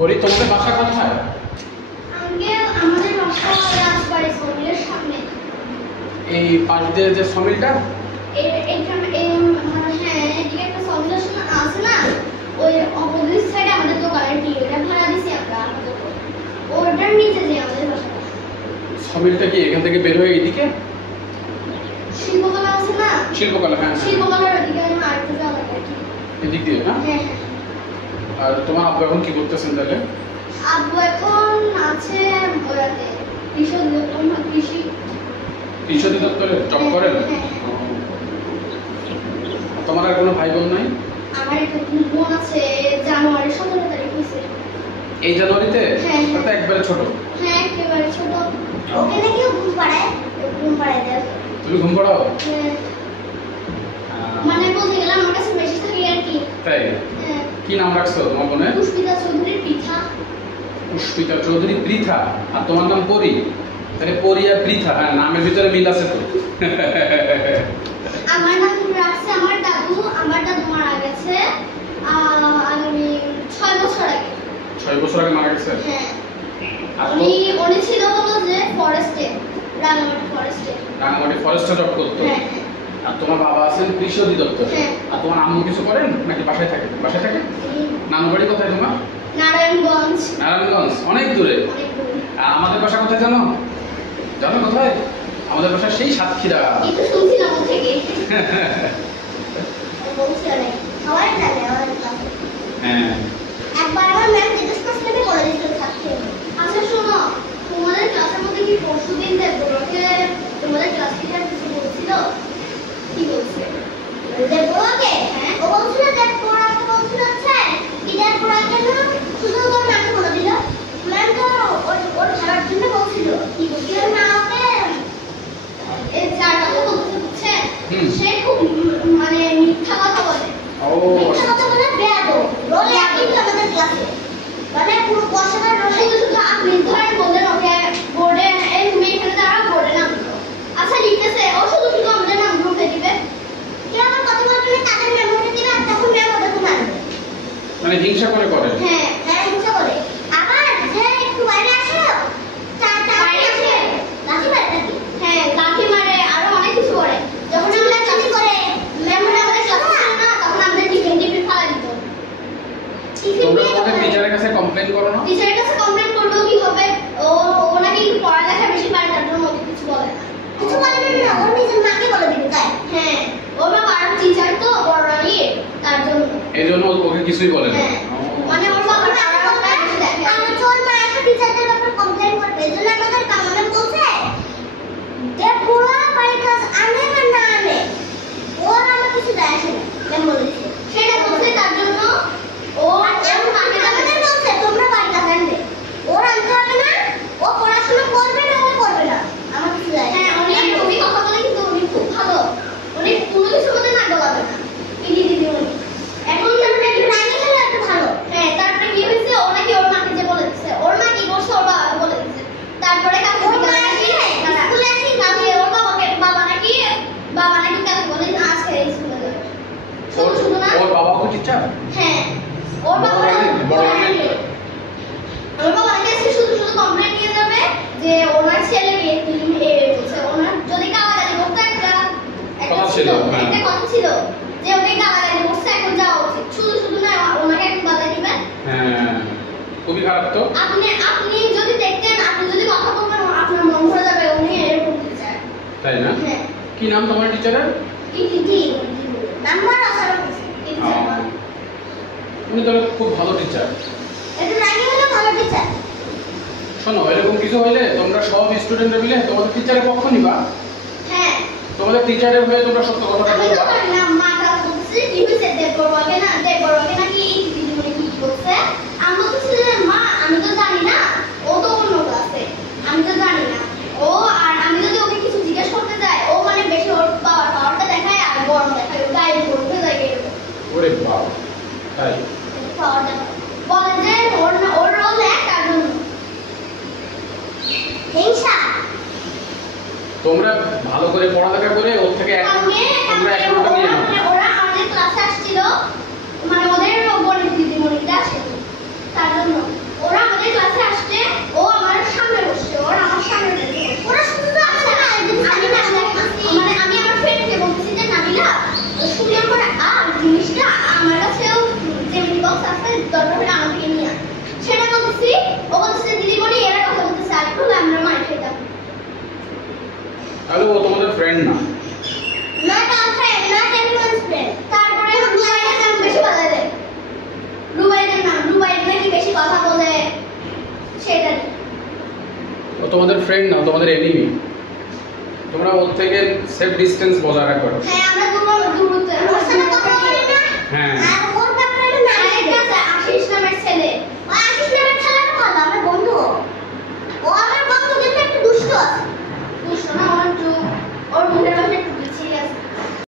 ওরে তোমাদের বাসা কোথায়? আঙ্কেল আমাদের বাসা রাজবাড়ী সমিলের সামনে। এই পাশ দিয়ে যে সমিলটা এইখানে হ্যাঁ এদিকে একটা সমিল আছে না, ওই অপোজিট সাইডে আমাদের দোকানের কি ওটা ভাড়া দিছি আমরা আপাতত। ওটার নিচে যে আমাদের বাসাটা। সমিলটা কি এখান থেকে বের হয়ে এদিকে? শিল্পকলা আছে না? শিল্পকলা, হ্যাঁ শিল্পকলার ওদিকে আরেকটা জায়গা আর কি। এদিক দিয়ে না? হ্যাঁ। আর তোমার আব্বু এখন কি করতেছেন তাহলে? আব্বু এখন আছে ওয়াতে কৃষি দপ্তরে জব করেন? তোমার আর কোনো ভাই বোন নাই? আমার একটা বোন আছে, জানুয়ারি 17 তারিখ হয়েছে। এই জানুয়ারিতে? হ্যাঁ। ওটা একবারে ছোট? হ্যাঁ একেবারে ছোট। ওকে নাকি ঘুম পাড়ায় দেয়। তুমি ঘুম পড়াও? হ্যাঁ। মানে বলতে গেলে আমার কাছে বেশি থাকে আর কি। তাই? হ্যাঁ। কি নাম রাখছো তোমার বোনের? পুষ্পিতা চৌধুরী পৃথা। পুষ্পিতা চৌধুরী পৃথা। আর তোমার নাম পরি? তাহলে পরি আর পৃথা, হ্যাঁ নামের ভিতরে মিল আছে তো। আমার নাম রাখছে আমার দাদু মারা গেছে আগামী 6 বছর আগে। 6 বছর আগে মারা গেছে? হ্যাঁ। আর উনি ছিল হলো যে ফরেস্টে, রাঙামাটি ফরেস্টে জব করতো। হ্যাঁ। আর তোমার বাবা আছেন কৃষি অধিদপ্তরে। হ্যাঁ। আর তোমার আম্মু কিছু করেন নাকি বাসায় থাকে? নানু বাড়ি কোথায় তোমার? নারায়ণগঞ্জ। অনেক দূরে। অনেক দূরে। আর আমাদের বাসা কোথায় জানো? কোথায়? আমাদের বাসা সেই সাতক্ষীরা। একটু শুনছিলাম ওর থেকে। বলছি অনেক সবাই জানে আমাদের ক্লাসে। হ্যাঁ। একবার আমার ম্যাম জিজ্ঞেস করছিল বলে দিছিল সাতক্ষীরা। আচ্ছা শোনো, তোমাদের ক্লাসের মধ্যে কি পরশুদিন দেবকে তোমাদের ক্লাস টিচার কিছু বলছিল? কি বলছে? দেবকে? হ্যাঁ। ও বলছিল দেবকে বলছিল স্যার টিচার পড়া কেন শুধু ওর নামে বলে দিল। ম্যাম তো ওর ভাবার জন্য বলছিল। কি বলছিল না ওকে এই যার কথা বলছে সে খুব মানে মিথ্যা কথা বলে। মিথ্যা কথা বলে বেয়াদব। রোলে কিন্তু আমাদের ক্লাসে মানে পুরো বসানোর রোলে শুধু আপনি ধরেন বললেন ওকে বোর্ডে এই মেয়েখানে দাঁড়া বোর্ডে নাম দিল। আচ্ছা লিখতেছে ও শুধু আমাদের নাম গ্রুপে দিবে। কে আমার কথা বলবে তাদের মেমোরি দিবে আর তখন মেম ওদের কোনো আনবে। মানে হিংসা করে করে? হ্যাঁ হিংসা করে। আবার যে একটু বাইরে আসো বাইরে আসে লাঠি মারে নাকি? হ্যাঁ লাঠি মারে আরো অনেক কিছু করে। যখন আমরা ক্লাস করে মেমোরি আমাদের ক্লাস না তখন আমাদের টিফিন ফালা দিত। তোমরা তোমাদের টিচারের কাছে কমপ্লেইন করো না? টিচারের কাছে কমপ্লেইন করব কি হবে? ও নাকি পড়ালেখা বেশি পারে তার জন্য ওকে কিছু বলে না। কিছু বলে না, ওর নিজের মাকে বলে দিবে তাই। হ্যাঁ ও মা আর টিচার তো বড় নিয়ে তার জন্য এইজন্য ওকে কিছুই বলে না। মানে ওর বাবা তারা দেখে আমি চল মা একটা টিচারদের ব্যাপারে কমপ্লেইন করবে। এজন্য আমাদের কামানে বলছে যে পুরো বাড়ি ক্লাস আনে না আনে ওর আমার কিছু দেয় আসে না। কেন বলেছে সেটা বলছে তার জন্য ও এমন আমাদের বলছে তোমরা বাড়ি ক্লাস আনবে। ওর আনতে হবে না, ও পড়াশোনা করবে না ও করবে না আমার কিছু দেয়। হ্যাঁ উনি কথা বলে কিন্তু উনি খুব ভালো। উনি কোনো কিছু মধ্যে না গলাবে না। দিদি এখন আমরা একটু রাগি হলে একটু ভালো। হ্যাঁ তারপরে কি হয়েছে ও নাকি ওর মাকে যে বলে দিচ্ছে, ওর মা কি করছে ওর বাবা বলে দিচ্ছে। তারপরে কাকে স্কুলে আসি কাকে ওর বাবা নাকি কাকে বলে আজকে স্কুলে যাবে। শুধু না ওর বাবা কি টিচার? হ্যাঁ ওর বাবা বড় ওর বাবা নাকি শুধু কমপ্লেইন নিয়ে যাবে যে ওনার ছেলে বিয়ে বলছে। ওনার যদি গালাগালি করতে একটা কথা ছিল যে ওকে গালাগালি করছে এখন যাওয়া উচিত। শুধু না ওনাকে এখন গালা দিবেন। হ্যাঁ খুবই খারাপ তো। আপনি যদি দেখতেন, আপনি যদি কথা বলবেন আপনার মন ভরে যাবে। উনি এরকম টিচার। তাই না? হ্যাঁ। কি নাম তোমার টিচারের? নাম্বার আসার উনি তো খুব ভালো টিচার। এটা রাগি হলো ভালো টিচার। শোনো এরকম কিছু হইলে তোমরা সব স্টুডেন্টরা মিলে তোমাদের টিচারের পক্ষ নিবা। হ্যাঁ তোমাদের টিচারের হয়ে তোমরা সত্য কথাটা আমি বলবা। তো না মাটা বলছে কি হইছে দেবরবাকে নাকি দিদিমণি কি বলছে। আমি বলছি যে মা আমি তো জানি না, ও তো অন্য ক্লাসে, আমি তো জানি না। ও আর আমি যদি ওকে কিছু জিজ্ঞেস করতে যাই ও মানে বেশি ওর পাওয়ারটা দেখায় আর বড় দেখায়, ওর গায়ে পড়তে যায় এরকম। ওরে বাবা তাই পাওয়ারটা বলে যে ওর রোল এক তার জন্য হিংসা। তোমরা ভালো করে পড়ালেখা করে ওর থেকে তোমরা 1 ঘন্টা নিয়ে নাও। ওরা আমাদের ক্লাসে আসছিল মানে ওদের গণিত দিদিমণিটা আসে তার জন্য ফ্রেন্ড না, তোমাদের এনিমি। তোমরা ওর থেকে সেফ ডিস্টেন্স বজায় রাখবে। হ্যাঁ